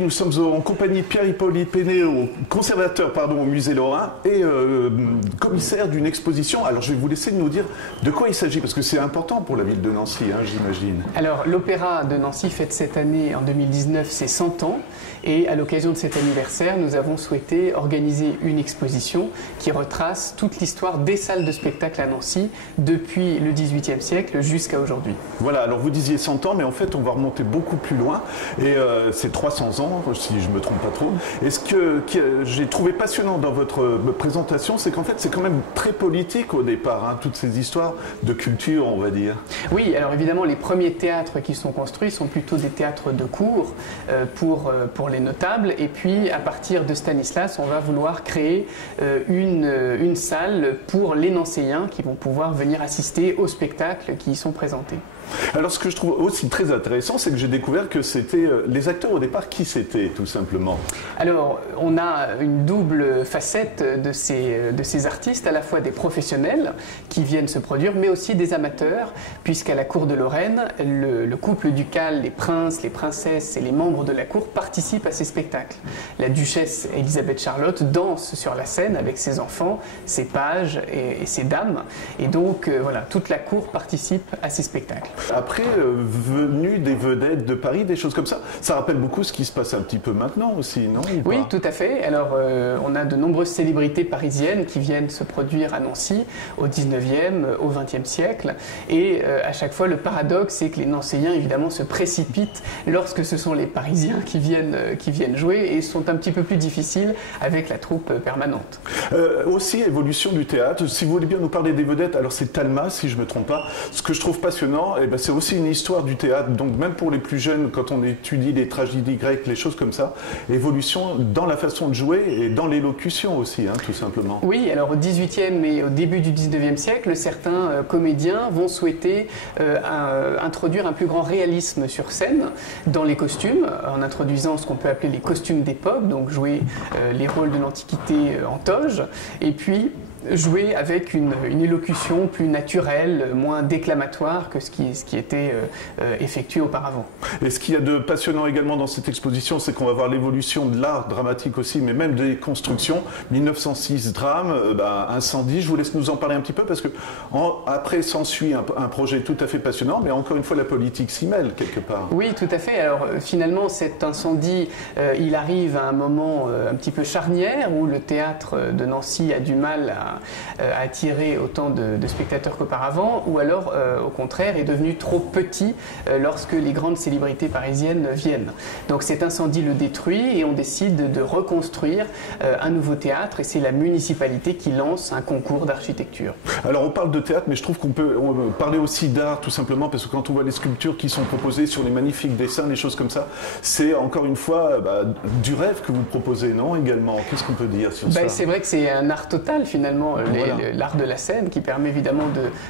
Nous sommes en compagnie de Pierre-Hippolyte Pénéau, conservateur au musée Lorrain et commissaire d'une exposition. Alors je vais vous laisser nous dire de quoi il s'agit, parce que c'est important pour la ville de Nancy, hein, j'imagine. Alors l'Opéra de Nancy fête cette année, en 2019, ses 100 ans. Et à l'occasion de cet anniversaire, nous avons souhaité organiser une exposition qui retrace toute l'histoire des salles de spectacle à Nancy, depuis le XVIIIe siècle jusqu'à aujourd'hui. Voilà, alors vous disiez 100 ans, mais en fait on va remonter beaucoup plus loin, et c'est 300 ans, si je ne me trompe pas trop. Et ce que j'ai trouvé passionnant dans votre présentation, c'est qu'en fait c'est quand même très politique au départ, hein, toutes ces histoires de culture, on va dire. Oui, alors évidemment les premiers théâtres qui sont construits sont plutôt des théâtres de cour pour les notables, et puis à partir de Stanislas, on va vouloir créer une salle pour les Nancéens qui vont pouvoir venir assister aux spectacles qui y sont présentés. Alors ce que je trouve aussi très intéressant, c'est que j'ai découvert que c'était les acteurs au départ, qui c'était tout simplement? Alors on a une double facette de ces artistes, à la fois des professionnels qui viennent se produire, mais aussi des amateurs, puisqu'à la cour de Lorraine, le couple ducal, les princes, les princesses et les membres de la cour participent à ces spectacles. La duchesse Elisabeth Charlotte danse sur la scène avec ses enfants, ses pages et ses dames, et donc voilà, toute la cour participe à ces spectacles. Après, venue des vedettes de Paris, des choses comme ça, ça rappelle beaucoup ce qui se passe un petit peu maintenant aussi, non? Oui, tout à fait. Alors, on a de nombreuses célébrités parisiennes qui viennent se produire à Nancy au 19e, au 20e siècle. Et à chaque fois, le paradoxe, c'est que les Nancéens, évidemment, se précipitent lorsque ce sont les Parisiens qui viennent jouer, et sont un petit peu plus difficiles avec la troupe permanente. Aussi, évolution du théâtre. Si vous voulez bien nous parler des vedettes, alors c'est Talma, si je ne me trompe pas. Ce que je trouve passionnant, c'est aussi une histoire du théâtre, donc même pour les plus jeunes, quand on étudie les tragédies grecques, les choses comme ça, évolution dans la façon de jouer et dans l'élocution aussi, hein, tout simplement. Oui, alors au XVIIIe et au début du XIXe siècle, certains comédiens vont souhaiter introduire un plus grand réalisme sur scène dans les costumes, en introduisant ce qu'on peut appeler les costumes d'époque, donc jouer les rôles de l'Antiquité en toge, et puis jouer avec une élocution plus naturelle, moins déclamatoire que ce qui était effectué auparavant. Et ce qu'il y a de passionnant également dans cette exposition, c'est qu'on va voir l'évolution de l'art dramatique aussi, mais même des constructions. 1906 drame, incendie, je vous laisse nous en parler un petit peu, parce que après s'ensuit un projet tout à fait passionnant, mais encore une fois la politique s'y mêle quelque part. Oui, tout à fait. Alors finalement cet incendie, il arrive à un moment un petit peu charnière, où le théâtre de Nancy a du mal à attirer autant de spectateurs qu'auparavant, ou alors au contraire est devenu trop petit lorsque les grandes célébrités parisiennes viennent. Donc cet incendie le détruit, et on décide de reconstruire un nouveau théâtre, et c'est la municipalité qui lance un concours d'architecture. Alors on parle de théâtre, mais je trouve qu'on peut parler aussi d'art tout simplement, parce que quand on voit les sculptures qui sont proposées sur les magnifiques dessins, les choses comme ça, c'est encore une fois du rêve que vous proposez, non, également? Qu'est-ce qu'on peut dire sur ça? C'est vrai que c'est un art total finalement, l'art de la scène, qui permet évidemment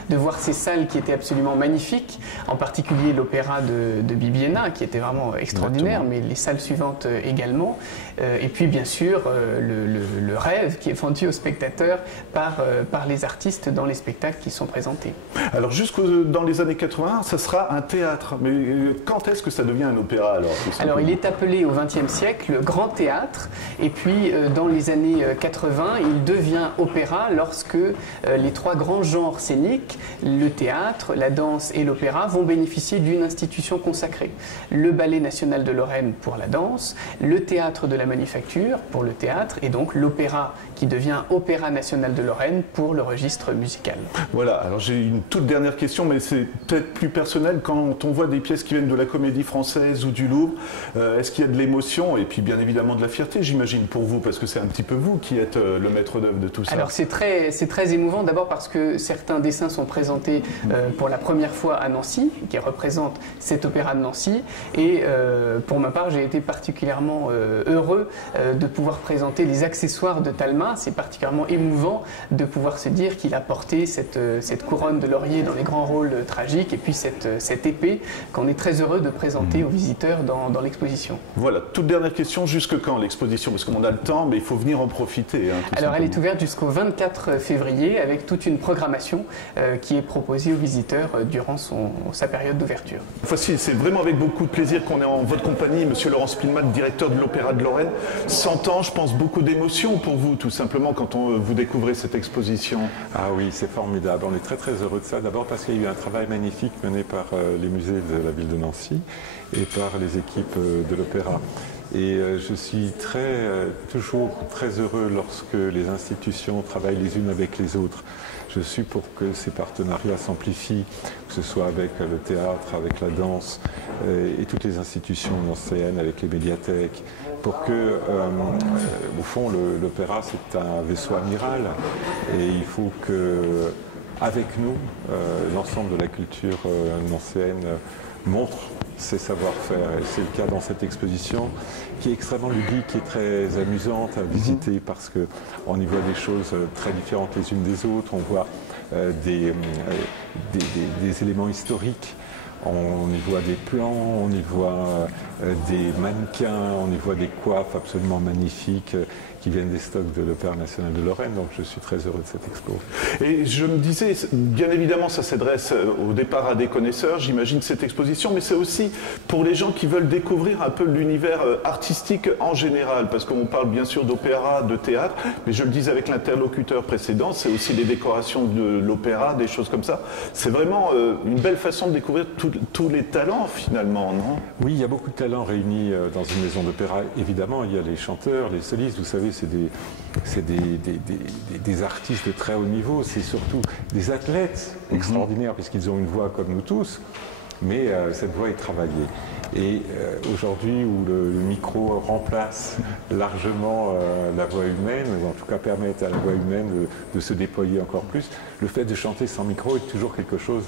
de voir ces salles qui étaient absolument magnifiques, en particulier l'opéra de Bibbiena qui était vraiment extraordinaire. Exactement. Mais les salles suivantes également, et puis bien sûr le rêve qui est vendu aux spectateurs par les artistes dans les spectacles qui sont présentés. Alors jusque dans les années 80, ça sera un théâtre, mais quand est-ce que ça devient un opéra alors? Alors il est appelé au XXe siècle le Grand Théâtre, et puis dans les années 80 il devient opéra lorsque les trois grands genres scéniques, le théâtre, la danse et l'opéra, vont bénéficier d'une institution consacrée. Le Ballet national de Lorraine pour la danse, le Théâtre de la Manufacture pour le théâtre, et donc l'opéra qui devient Opéra national de Lorraine pour le registre musical. Voilà, alors j'ai une toute dernière question, mais c'est peut-être plus personnel. Quand on voit des pièces qui viennent de la Comédie Française ou du Louvre, est-ce qu'il y a de l'émotion et puis bien évidemment de la fierté, j'imagine, pour vous, parce que c'est un petit peu vous qui êtes le maître d'œuvre de tout ça? Alors c'est très émouvant, d'abord parce que certains dessins sont présentés pour la première fois à Nancy, qui représente cet opéra de Nancy, et pour ma part j'ai été particulièrement heureux de pouvoir présenter les accessoires de Talma. C'est particulièrement émouvant de pouvoir se dire qu'il a porté cette couronne de laurier dans les grands rôles tragiques, et puis cette épée qu'on est très heureux de présenter aux visiteurs dans l'exposition. Voilà, toute dernière question, jusque quand l'exposition? Parce qu'on a le temps, mais il faut venir en profiter. Hein, alors elle est ouverte jusqu'au 24 24 février avec toute une programmation qui est proposée aux visiteurs durant sa période d'ouverture. Voici, c'est vraiment avec beaucoup de plaisir qu'on est en votre compagnie, Monsieur Laurent Spielmann, directeur de l'Opéra de Lorraine. 100 ans, je pense, beaucoup d'émotions pour vous, tout simplement, quand vous découvrez cette exposition. Ah oui, c'est formidable. On est très très heureux de ça. D'abord parce qu'il y a eu un travail magnifique mené par les musées de la ville de Nancy et par les équipes de l'Opéra. Et je suis toujours très heureux lorsque les institutions travaillent les unes avec les autres. Je suis pour que ces partenariats s'amplifient, que ce soit avec le théâtre, avec la danse et toutes les institutions nancéennes, avec les médiathèques, pour que, au fond, l'opéra, c'est un vaisseau amiral et il faut que, avec nous, l'ensemble de la culture nancéenne montre ses savoir-faire. Et c'est le cas dans cette exposition qui est extrêmement ludique, qui est très amusante à visiter parce qu'on y voit des choses très différentes les unes des autres. On voit des éléments historiques. On y voit des plans, on y voit des mannequins, on y voit des coiffes absolument magnifiques qui viennent des stocks de l'Opéra national de Lorraine, donc je suis très heureux de cette expo. Et je me disais, bien évidemment, ça s'adresse au départ à des connaisseurs, j'imagine, cette exposition, mais c'est aussi pour les gens qui veulent découvrir un peu l'univers artistique en général, parce qu'on parle bien sûr d'opéra, de théâtre, mais je le disais avec l'interlocuteur précédent, c'est aussi les décorations de l'opéra, des choses comme ça. C'est vraiment une belle façon de découvrir tous les talents, finalement, non? Oui, il y a beaucoup de talents réunis dans une maison d'opéra. Évidemment, il y a les chanteurs, les solistes, vous savez, c'est des artistes de très haut niveau, c'est surtout des athlètes extraordinaires, puisqu'ils ont une voix comme nous tous, mais cette voix est travaillée. Et aujourd'hui, où le micro remplace largement la voix humaine, ou en tout cas permet à la voix humaine de se déployer encore plus, le fait de chanter sans micro est toujours quelque chose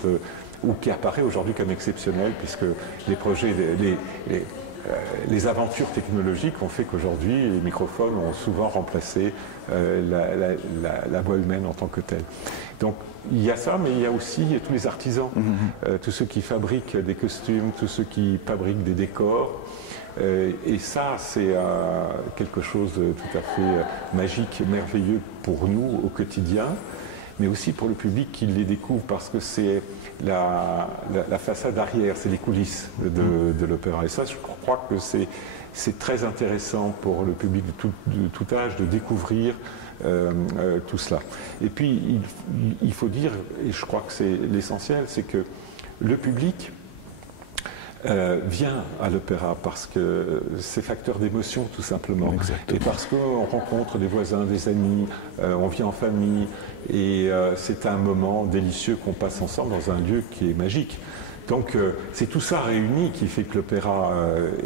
ou qui apparaît aujourd'hui comme exceptionnel, puisque les projets, les aventures technologiques ont fait qu'aujourd'hui, les microphones ont souvent remplacé la voix humaine en tant que telle. Donc il y a ça, mais il y a aussi tous les artisans, tous ceux qui fabriquent des costumes, tous ceux qui fabriquent des décors. Et ça, c'est quelque chose de tout à fait magique, merveilleux pour nous au quotidien, mais aussi pour le public qui les découvre, parce que c'est la façade arrière, c'est les coulisses de l'opéra. Et ça, je crois que c'est très intéressant pour le public de tout âge de découvrir tout cela. Et puis, il faut dire, et je crois que c'est l'essentiel, c'est que le public vient à l'opéra parce que c'est facteur d'émotion tout simplement. Exactement. Et parce qu'on rencontre des voisins, des amis, on vit en famille et c'est un moment délicieux qu'on passe ensemble dans un lieu qui est magique. Donc c'est tout ça réuni qui fait que l'opéra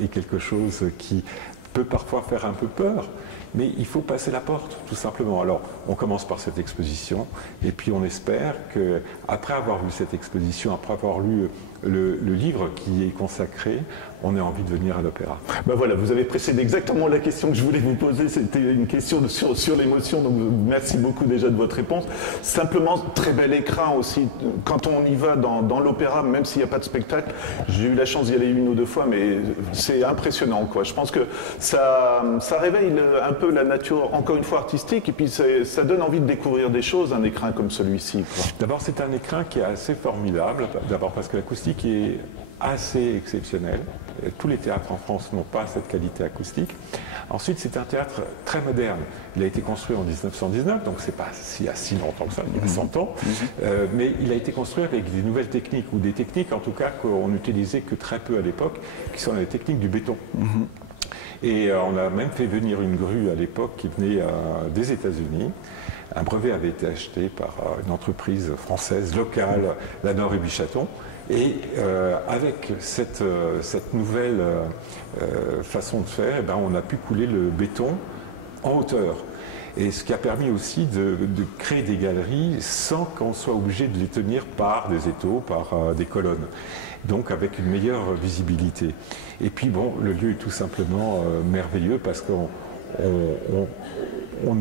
est quelque chose qui peut parfois faire un peu peur, mais il faut passer la porte, tout simplement. Alors, on commence par cette exposition, et puis on espère qu'après avoir vu cette exposition, après avoir lu le livre qui est consacré, on ait envie de venir à l'opéra. Ben voilà, vous avez précédé exactement la question que je voulais vous poser, c'était une question sur l'émotion, donc merci beaucoup déjà de votre réponse. Simplement, très bel écran aussi, quand on y va dans l'opéra, même s'il n'y a pas de spectacle, j'ai eu la chance d'y aller une ou deux fois, mais c'est impressionnant, quoi. Je pense que ça réveille un peu la nature, encore une fois, artistique, et puis ça donne envie de découvrir des choses, un écran comme celui-ci. D'abord, c'est un écran qui est assez formidable, d'abord parce que l'acoustique est assez exceptionnelle. Tous les théâtres en France n'ont pas cette qualité acoustique. Ensuite, c'est un théâtre très moderne. Il a été construit en 1919, donc c'est pas il y a si longtemps que ça, il y a 100 ans, mais il a été construit avec des nouvelles techniques, ou des techniques en tout cas qu'on n'utilisait que très peu à l'époque, qui sont les techniques du béton. Et on a même fait venir une grue à l'époque qui venait des États-Unis. Un brevet avait été acheté par une entreprise française locale, la Nord et Bichaton. Et avec cette nouvelle façon de faire, on a pu couler le béton en hauteur. Et ce qui a permis aussi de créer des galeries sans qu'on soit obligé de les tenir par des étaux, par des colonnes. Donc avec une meilleure visibilité. Et puis bon, le lieu est tout simplement merveilleux parce qu'on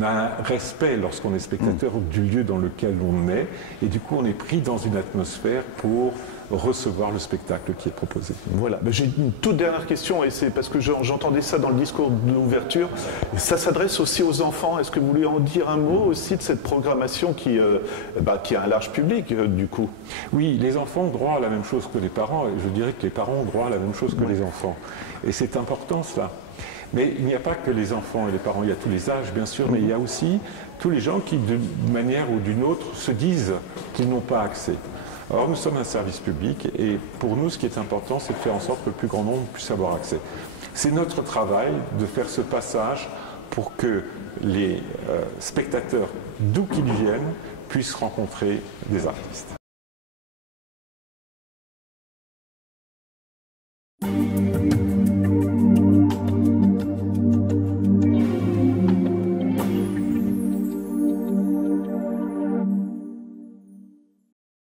a un respect lorsqu'on est spectateur du lieu dans lequel on est. Et du coup, on est pris dans une atmosphère pour recevoir le spectacle qui est proposé. Voilà, j'ai une toute dernière question, et c'est parce que j'entendais ça dans le discours d'ouverture. Ça s'adresse aussi aux enfants. Est-ce que vous voulez en dire un mot aussi de cette programmation qui a un large public, du coup? Oui, les enfants ont droit à la même chose que les parents, et je dirais que les parents ont droit à la même chose que les enfants. Et c'est important cela. Mais il n'y a pas que les enfants et les parents, il y a tous les âges bien sûr, mais il y a aussi tous les gens qui, d'une manière ou d'une autre, se disent qu'ils n'ont pas accès. Alors nous sommes un service public et pour nous ce qui est important c'est de faire en sorte que le plus grand nombre puisse avoir accès. C'est notre travail de faire ce passage pour que les spectateurs, d'où qu'ils viennent, puissent rencontrer des artistes.